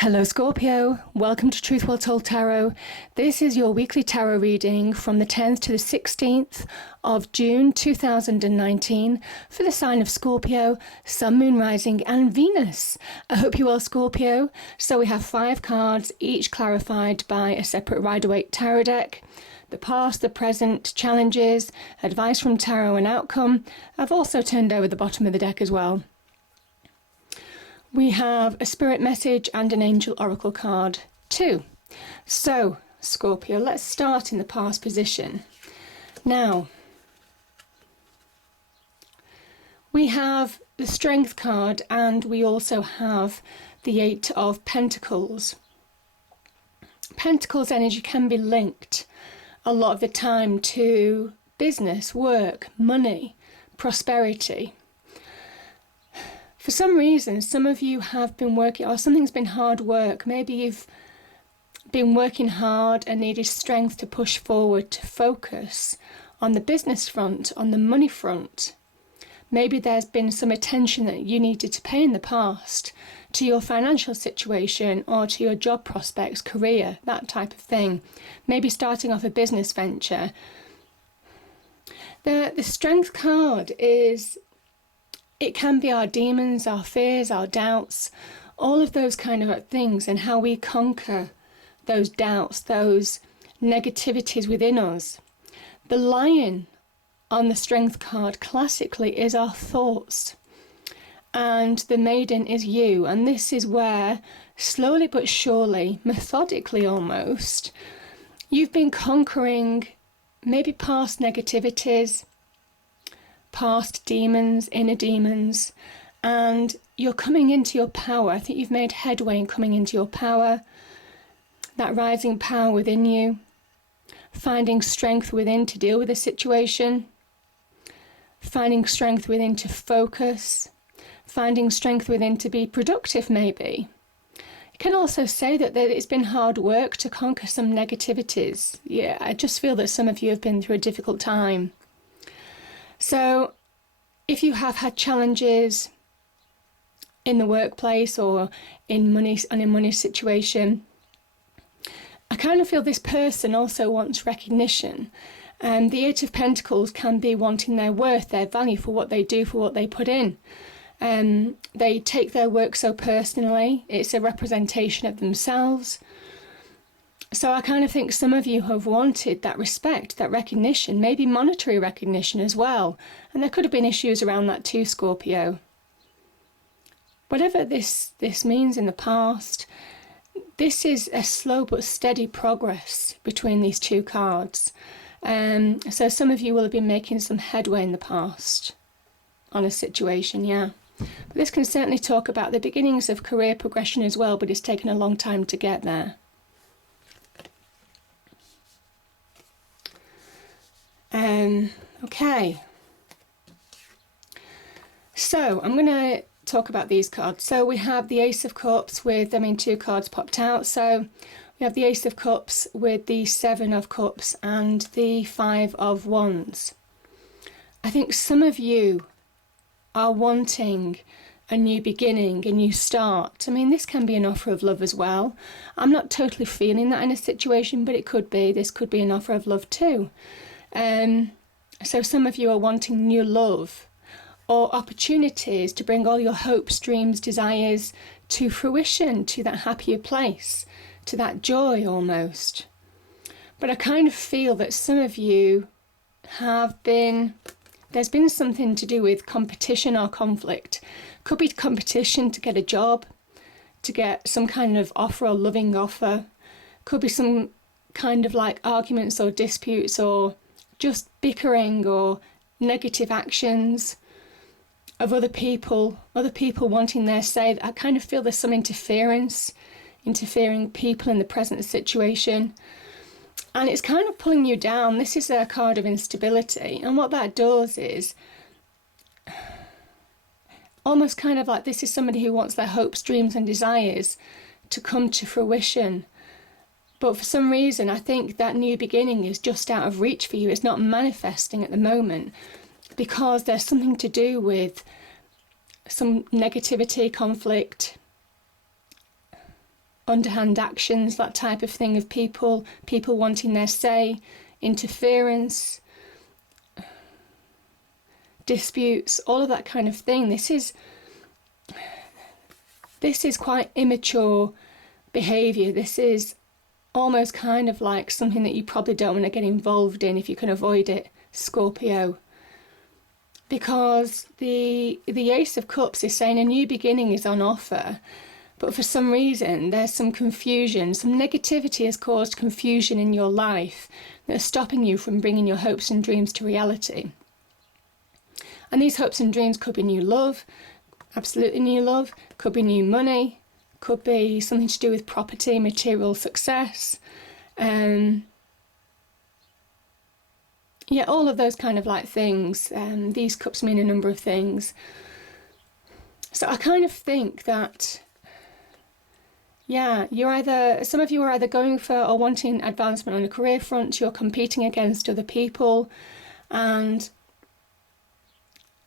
Hello Scorpio, welcome to Truth Well Told Tarot. This is your weekly tarot reading from the 10th to the 16th of June 2019 for the sign of Scorpio, Sun, Moon, Rising and Venus. I hope you're well, Scorpio. So we have 5 cards, each clarified by a separate Rider-Waite tarot deck. The past, the present, challenges, advice from tarot and outcome. I've also turned over the bottom of the deck as well. We have a spirit message and an angel oracle card too. So, Scorpio, let's start in the past position. Now, we have the Strength card and we also have the 8 of Pentacles. Pentacles energy can be linked a lot of the time to business, work, money, prosperity. For some reason, some of you have been working, or something's been hard work. Maybe you've been working hard and needed strength to push forward, to focus on the business front, on the money front. Maybe there's been some attention that you needed to pay in the past to your financial situation or to your job prospects, career, that type of thing. Maybe starting off a business venture. The Strength card is... it can be our demons, our fears, our doubts, all of those kind of things, and how we conquer those doubts, those negativities within us. The Lion on the Strength card classically is our thoughts, and the Maiden is you. And this is where, slowly but surely, methodically almost, you've been conquering maybe past negativities, past demons, inner demons, and you're coming into your power. I think you've made headway in coming into your power, that rising power within you, finding strength within to deal with a situation, finding strength within to focus, finding strength within to be productive maybe. You can also say that it's been hard work to conquer some negativities. Yeah, I just feel that some of you have been through a difficult time. So if you have had challenges in the workplace or in a money situation, I kind of feel this person also wants recognition. The 8 of Pentacles can be wanting their worth, their value for what they do, for what they put in. They take their work so personally. It's a representation of themselves. So I kind of think some of you have wanted that respect, that recognition, maybe monetary recognition as well. And there could have been issues around that too, Scorpio. Whatever this means in the past, this is a slow but steady progress between these 2 cards. So some of you will have been making some headway in the past on a situation, yeah. But this can certainly talk about the beginnings of career progression as well, but it's taken a long time to get there. Okay, so I'm going to talk about these cards. So we have the Ace of Cups with, 2 cards popped out. So we have the Ace of Cups with the 7 of Cups and the 5 of Wands. I think some of you are wanting a new beginning, a new start. This can be an offer of love as well. I'm not totally feeling that in a situation, but it could be. This could be an offer of love too. So some of you are wanting new love or opportunities to bring all your hopes, dreams, desires to fruition, to that happier place, to that joy almost. But I kind of feel that some of you there's been something to do with competition or conflict. Could be competition to get a job, to get some kind of offer or loving offer. Could be some kind of like arguments or disputes or just bickering or negative actions of other people wanting their say. I kind of feel there's some interfering people in the present situation, and it's kind of pulling you down. This is a card of instability, and what that does is almost kind of like this is somebody who wants their hopes, dreams and desires to come to fruition. But for some reason, I think that new beginning is just out of reach for you. It's not manifesting at the moment because there's something to do with some negativity, conflict, underhand actions, that type of thing of people wanting their say, interference, disputes, all of that kind of thing. This is quite immature behaviour. This is almost kind of like something that you probably don't want to get involved in if you can avoid it, Scorpio. Because the Ace of Cups is saying a new beginning is on offer, but for some reason there's some confusion, some negativity has caused confusion in your life that is stopping you from bringing your hopes and dreams to reality. And these hopes and dreams could be new love, absolutely new love, could be new money, could be something to do with property, material success, yeah, all of those kind of like things. These cups mean a number of things. So I kind of think that, yeah, some of you are either going for or wanting advancement on a career front, you're competing against other people, and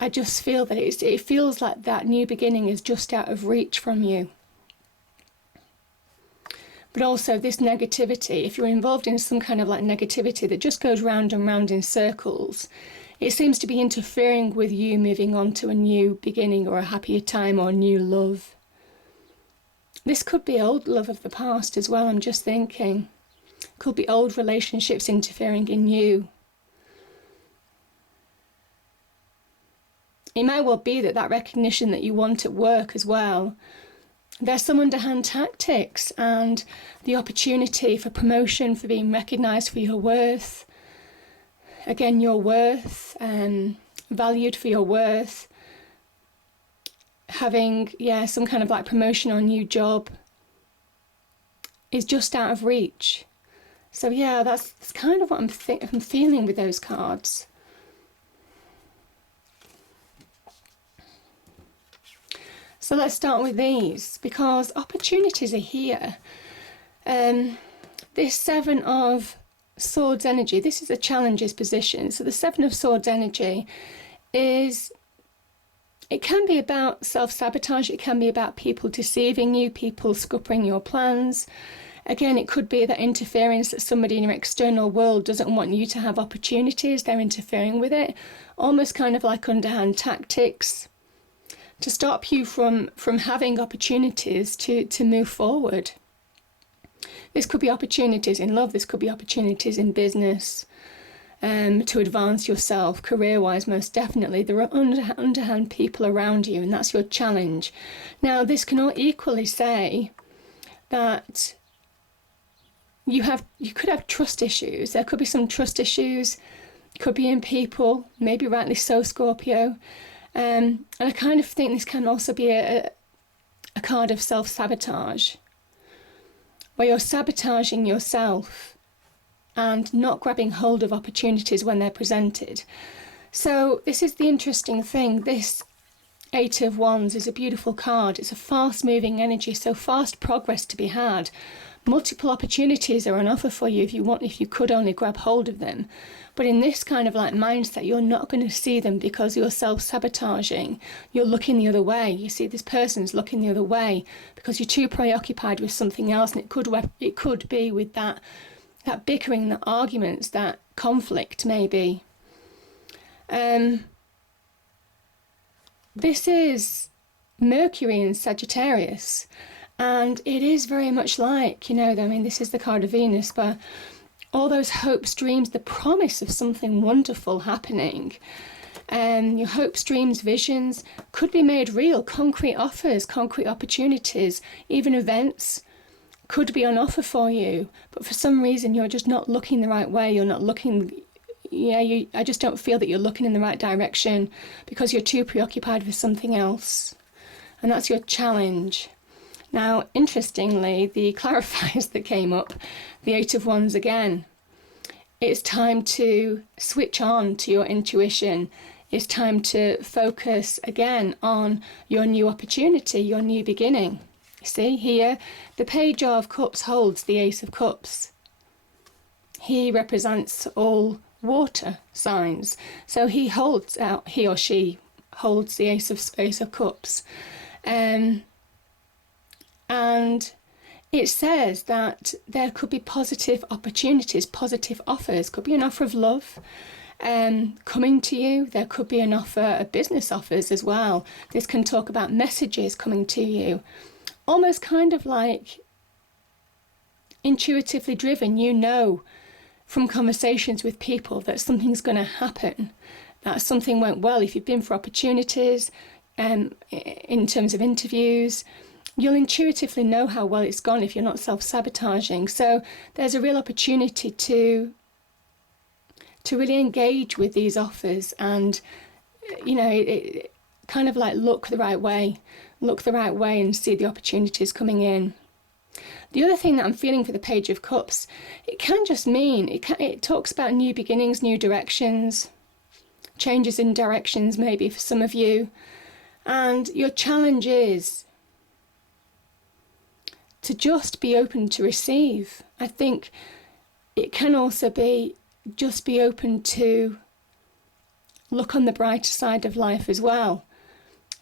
I just feel that it feels like that new beginning is just out of reach from you. But also this negativity, if you're involved in some kind of like negativity that just goes round and round in circles, it seems to be interfering with you moving on to a new beginning or a happier time or new love. This could be old love of the past as well, I'm just thinking. Could be old relationships interfering in you. It might well be that recognition that you want at work as well, there's some underhand tactics and the opportunity for promotion, for being recognised for your worth. Again, your worth, valued for your worth. Having, yeah, some kind of like promotion or new job is just out of reach. So yeah, that's kind of what I'm feeling with those cards. So let's start with these, because opportunities are here. This Seven of Swords energy, this is a challenges position. So the Seven of Swords energy it can be about self-sabotage, it can be about people deceiving you, people scuppering your plans. Again, it could be that interference, that somebody in your external world doesn't want you to have opportunities, they're interfering with it. Almost kind of like underhand tactics to stop you from having opportunities to move forward. This could be opportunities in love, this could be opportunities in business, to advance yourself, career-wise, most definitely. There are underhand people around you, and that's your challenge. Now, this can all equally say that you could have trust issues. There could be some trust issues, could be in people, maybe rightly so, Scorpio. And I kind of think this can also be a card of self-sabotage, where you're sabotaging yourself and not grabbing hold of opportunities when they're presented. So this is the interesting thing. This Eight of Wands is a beautiful card. It's a fast-moving energy, so fast progress to be had. Multiple opportunities are on offer for you if you could only grab hold of them. But in this kind of like mindset, you're not going to see them because you're self-sabotaging. You're looking the other way. You see this person's looking the other way because you're too preoccupied with something else, and it could be with that bickering, that arguments, that conflict maybe. This is Mercury in Sagittarius. And it is very much like, this is the card of Venus, but all those hopes, dreams, the promise of something wonderful happening. Your hopes, dreams, visions could be made real. Concrete offers, concrete opportunities, even events could be on offer for you. But for some reason, you're just not looking the right way. You're not looking, I just don't feel that you're looking in the right direction because you're too preoccupied with something else. And that's your challenge. Now, interestingly, the clarifiers that came up, the Eight of Wands again. It's time to switch on to your intuition. It's time to focus again on your new opportunity, your new beginning. See here, the Page of Cups holds the Ace of Cups. He represents all water signs. So he or she holds the Ace of Cups. And it says that there could be positive opportunities, positive offers. Could be an offer of love coming to you. There could be an offer of business offers as well. This can talk about messages coming to you, almost kind of like intuitively driven. You know from conversations with people that something's going to happen, that something went well. If you've been for opportunities in terms of interviews, you'll intuitively know how well it's gone if you're not self-sabotaging. So there's a real opportunity to really engage with these offers and, you know, it kind of like look the right way and see the opportunities coming in. The other thing that I'm feeling for the Page of Cups, it can just mean, it talks about new beginnings, new directions, changes in directions maybe for some of you. And your challenge is to just be open to receive. I think it can also be just be open to look on the brighter side of life as well.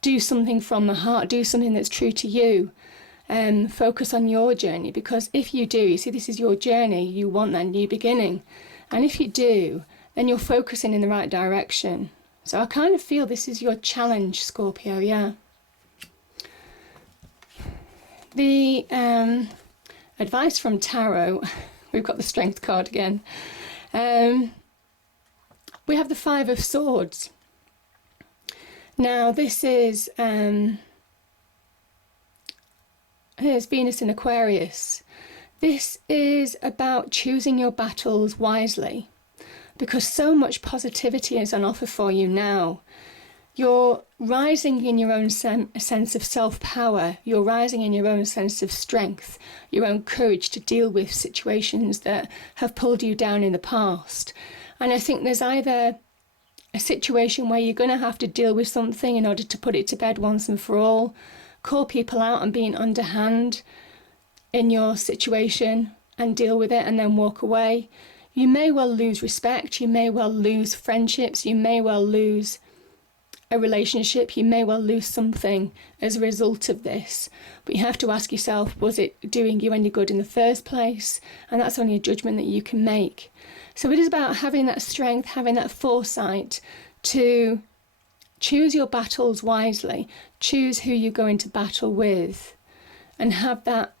Do something from the heart, do something that's true to you. Focus on your journey, because if you do, you see, this is your journey, you want that new beginning. And if you do, then you're focusing in the right direction. So I kind of feel this is your challenge, Scorpio, yeah. The advice from Tarot, we've got the Strength card again. We have the Five of Swords. Now this is, here's Venus in Aquarius. This is about choosing your battles wisely, because so much positivity is on offer for you now. You're rising in your own sense of self-power. You're rising in your own sense of strength, your own courage to deal with situations that have pulled you down in the past. And I think there's either a situation where you're going to have to deal with something in order to put it to bed once and for all, call people out on being underhand in your situation and deal with it and then walk away. You may well lose respect, you may well lose friendships, you may well lose a relationship, you may well lose something as a result of this. But you have to ask yourself, was it doing you any good in the first place? And that's only a judgment that you can make. So it is about having that strength, having that foresight to choose your battles wisely, choose who you go into battle with, and have that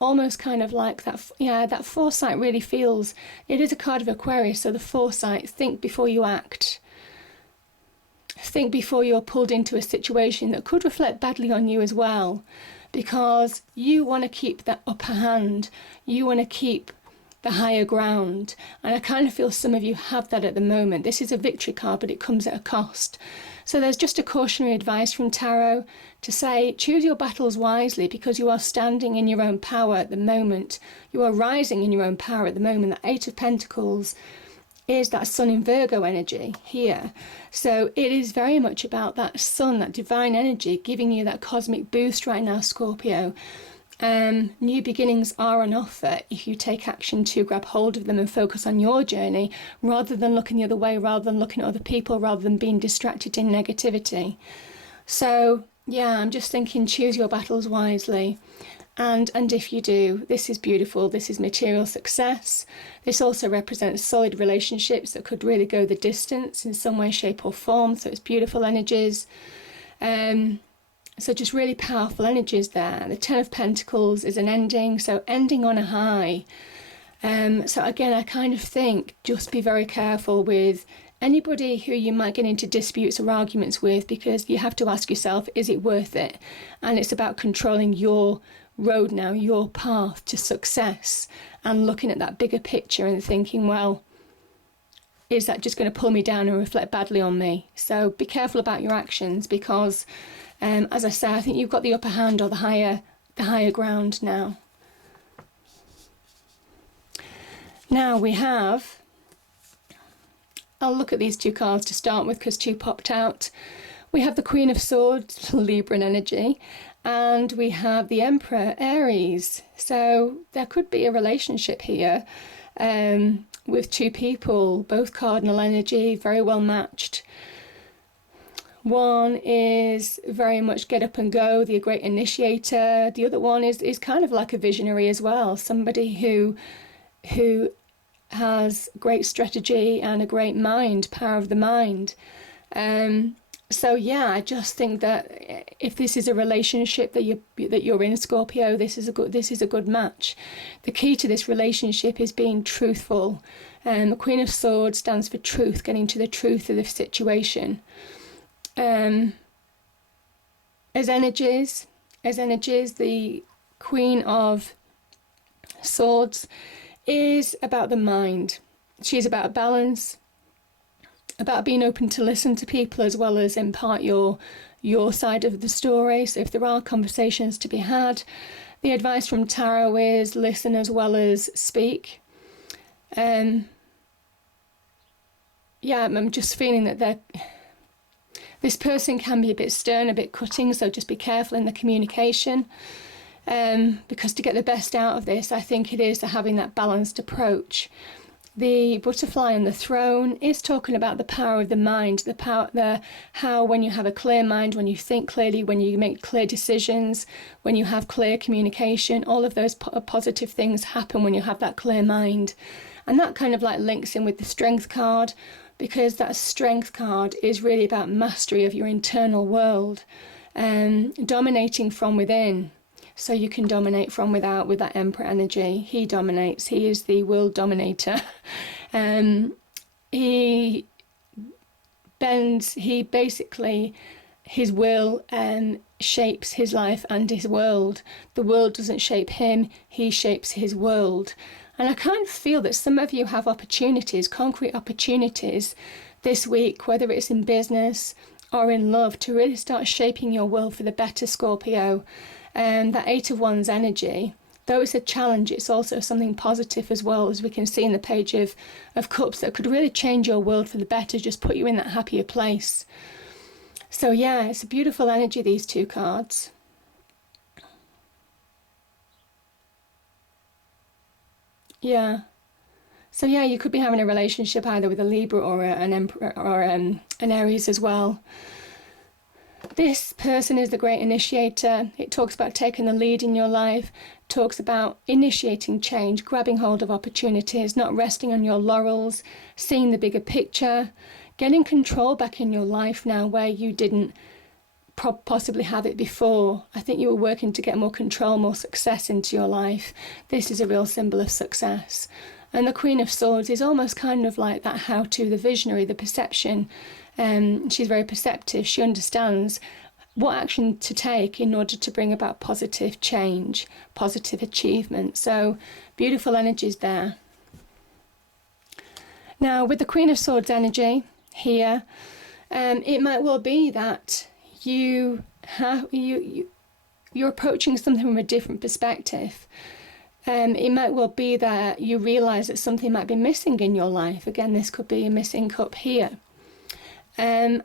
almost kind of like that, yeah, that foresight really feels, it is a card of Aquarius, so the foresight, think before you act. Think before you're pulled into a situation that could reflect badly on you as well, because you want to keep that upper hand, you want to keep the higher ground, and I kind of feel some of you have that at the moment. This is a victory card, but it comes at a cost. So there's just a cautionary advice from Tarot to say, choose your battles wisely, because you are standing in your own power at the moment. You are rising in your own power at the moment. The Eight of Pentacles is that Sun in Virgo energy here. So it is very much about that Sun, that divine energy, giving you that cosmic boost right now, Scorpio. New beginnings are on offer if you take action to grab hold of them and focus on your journey, rather than looking the other way, rather than looking at other people, rather than being distracted in negativity. So yeah, I'm just thinking, choose your battles wisely. And if you do, this is beautiful. This is material success. This also represents solid relationships that could really go the distance in some way, shape or form. So it's beautiful energies. So just really powerful energies there. The Ten of Pentacles is an ending, so ending on a high. So again, I kind of think just be very careful with anybody who you might get into disputes or arguments with, because you have to ask yourself, is it worth it? And it's about controlling your road now, your path to success, and looking at that bigger picture and thinking, well, is that just going to pull me down and reflect badly on me? So be careful about your actions, because as I say, I think you've got the upper hand, or the higher ground now. Now we have, I'll look at these two cards to start with because two popped out. We have the Queen of Swords, Libran energy, and we have the Emperor, Aries. So there could be a relationship here with two people, both cardinal energy, very well matched. One is very much get up and go, the great initiator. The other one is kind of like a visionary as well, somebody who has great strategy and a great mind, power of the mind. So yeah, I just think that if this is a relationship that you're in, Scorpio, this is a good match. The key to this relationship is being truthful. The Queen of Swords stands for truth, getting to the truth of the situation. As energies, the Queen of Swords is about the mind. She's about balance, about being open to listen to people as well as impart your side of the story. So if there are conversations to be had, the advice from tarot is listen as well as speak. I'm just feeling that this person can be a bit stern, a bit cutting, so just be careful in the communication. Because to get the best out of this, I think it is having that balanced approach. The butterfly on the throne is talking about the power of the mind, how when you have a clear mind, when you think clearly, when you make clear decisions, when you have clear communication, all of those positive things happen when you have that clear mind. And that kind of like links in with the strength card, because that strength card is really about mastery of your internal world, dominating from within. So you can dominate from without with that Emperor energy. He dominates. He is the world dominator. He basically, his will shapes his life and his world. The world doesn't shape him. He shapes his world. And I kind of feel that some of you have opportunities, concrete opportunities this week, whether it's in business or in love, to really start shaping your world for the better, Scorpio. That Eight of Wands energy, though it's a challenge, it's also something positive as well, as we can see in the Page of Cups, that could really change your world for the better, just put you in that happier place. So yeah, it's a beautiful energy, these two cards. Yeah. So yeah, you could be having a relationship either with a Libra or an Emperor or an Aries as well. This person is the great initiator. It talks about taking the lead in your life, talks about initiating change, grabbing hold of opportunities, not resting on your laurels, seeing the bigger picture, getting control back in your life now where you didn't possibly have it before. I think you were working to get more control, more success into your life. This is a real symbol of success. And the Queen of Swords is almost kind of like that how-to, the visionary, the perception. She's very perceptive. She understands what action to take in order to bring about positive change, positive achievement. So beautiful energies there. Now with the Queen of Swords energy here, it might well be that you're approaching something from a different perspective. It might well be that you realise that something might be missing in your life. Again, this could be a missing cup here. And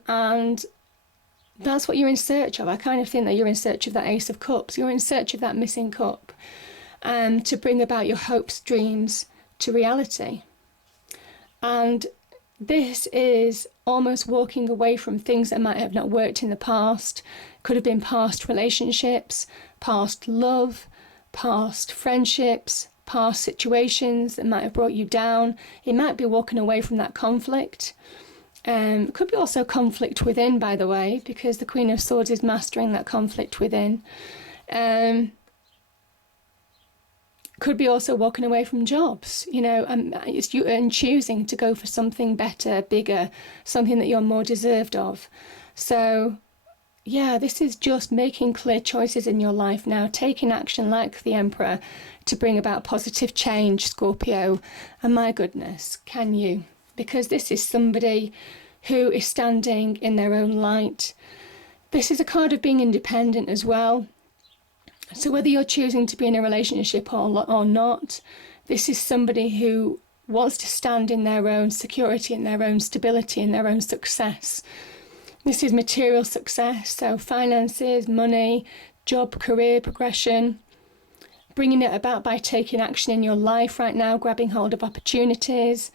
that's what you're in search of. I kind of think that you're in search of that Ace of Cups. You're in search of that missing cup, to bring about your hopes, dreams to reality. And this is almost walking away from things that might have not worked in the past. Could have been past relationships, past love, past friendships, past situations that might have brought you down. It might be walking away from that conflict. Could be also conflict within, by the way, because the Queen of Swords is mastering that conflict within. Could be also walking away from jobs, it's you and choosing to go for something better, bigger, something that you're more deserved of. So yeah, this is just making clear choices in your life now, taking action like the Emperor to bring about positive change, Scorpio. And my goodness, can you? Because this is somebody who is standing in their own light. This is a card of being independent as well. So whether you're choosing to be in a relationship or not, this is somebody who wants to stand in their own security, in their own stability, in their own success. This is material success, so finances, money, job, career progression, bringing it about by taking action in your life right now, grabbing hold of opportunities,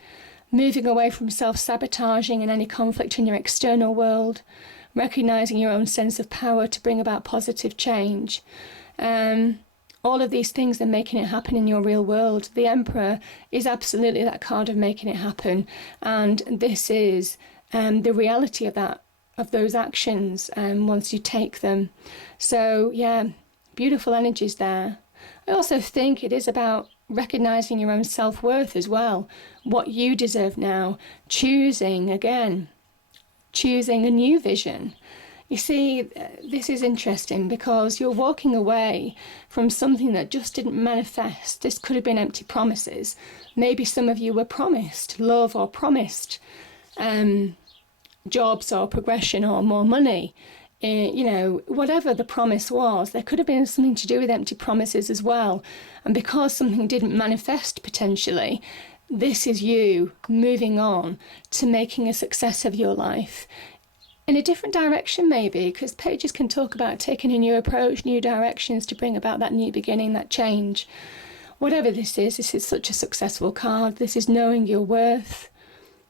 moving away from self-sabotaging and any conflict in your external world, recognizing your own sense of power to bring about positive change. All of these things are making it happen in your real world. The Emperor is absolutely that card of making it happen, and this is the reality of that, of those actions once you take them. So yeah, beautiful energies there. I also think it is about recognizing your own self-worth as well, what you deserve now, choosing again, choosing a new vision. You see, this is interesting because you're walking away from something that just didn't manifest. This could have been empty promises. Maybe some of you were promised love or promised jobs or progression or more money. You know, whatever the promise was, there could have been something to do with empty promises as well. And because something didn't manifest potentially, this is you moving on to making a success of your life. In a different direction maybe, because pages can talk about taking a new approach, new directions to bring about that new beginning, that change. Whatever this is such a successful card. This is knowing your worth,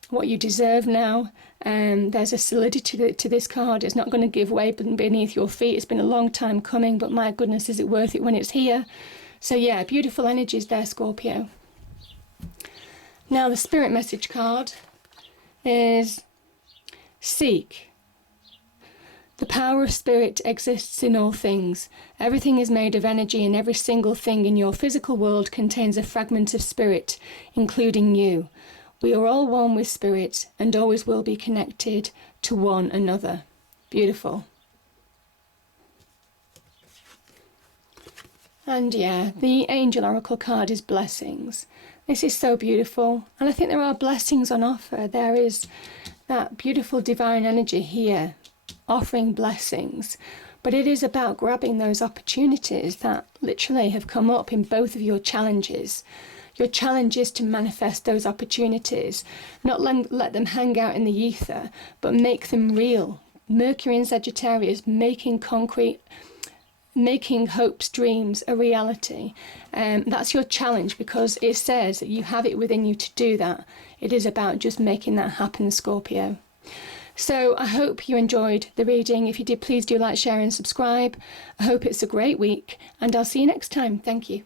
what you deserve now. There's a solidity to this card. It's not going to give way beneath your feet. It's been a long time coming, but my goodness, is it worth it when it's here? So yeah, beautiful energies there, Scorpio. Now the spirit message card is seek. The power of spirit exists in all things. Everything is made of energy, and every single thing in your physical world contains a fragment of spirit, including you. We are all one with spirit and always will be connected to one another. Beautiful. And yeah, the Angel Oracle card is blessings. This is so beautiful, and I think there are blessings on offer. There is that beautiful divine energy here offering blessings, but it is about grabbing those opportunities that literally have come up in both of your challenges. Your challenge is to manifest those opportunities, not let them hang out in the ether, but make them real. Mercury in Sagittarius, making concrete, making hopes, dreams a reality. That's your challenge, because it says that you have it within you to do that. It is about just making that happen, Scorpio. So I hope you enjoyed the reading. If you did, please do like, share and subscribe. I hope it's a great week, and I'll see you next time. Thank you.